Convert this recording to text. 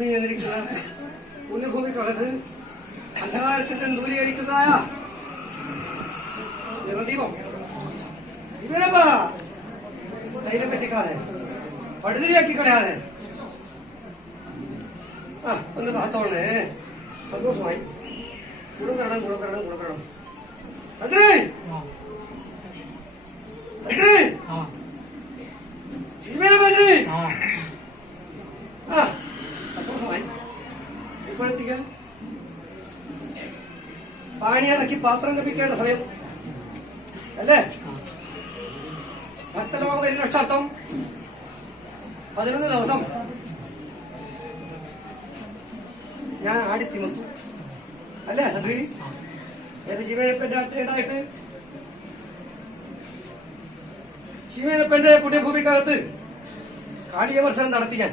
ലക്ഷ്മി എന്നിരിക്കുന്ന പുണ്യഭൂമിക്കകത്ത് അന്ധകാരത്തിൽ ദൂരീകരിക്കുന്നതായ ദീപം ഇവരപ്പാ തൈലം പറ്റിക്കാതെ പടുതിരിയാക്കി കളയാതെ ഒന്ന് കാത്തോളേ. സന്തോഷമായി. കുടുംബരണം കുടുംബരണം കുടുംബരണം അത്രേ അത്രേ സന്തോഷമായി. ഇപ്പോഴത്തേക്ക് പാണിയടക്കി പാത്രം കപ്പിക്കേണ്ട സമയം അല്ലേ? ഭക്തലോക പരിരക്ഷാർത്ഥം 11 ദിവസം ഞാൻ ആടിത്തിമർത്തു അല്ലേ സദ്രി? എന്റെ ശിവനപ്പന്റെ അടുത്തേണ്ടായിട്ട് ശിവനപ്പന്റെ പുണ്യഭൂമിക്കകത്ത് കാളിയ വർഷം നടത്തി ഞാൻ.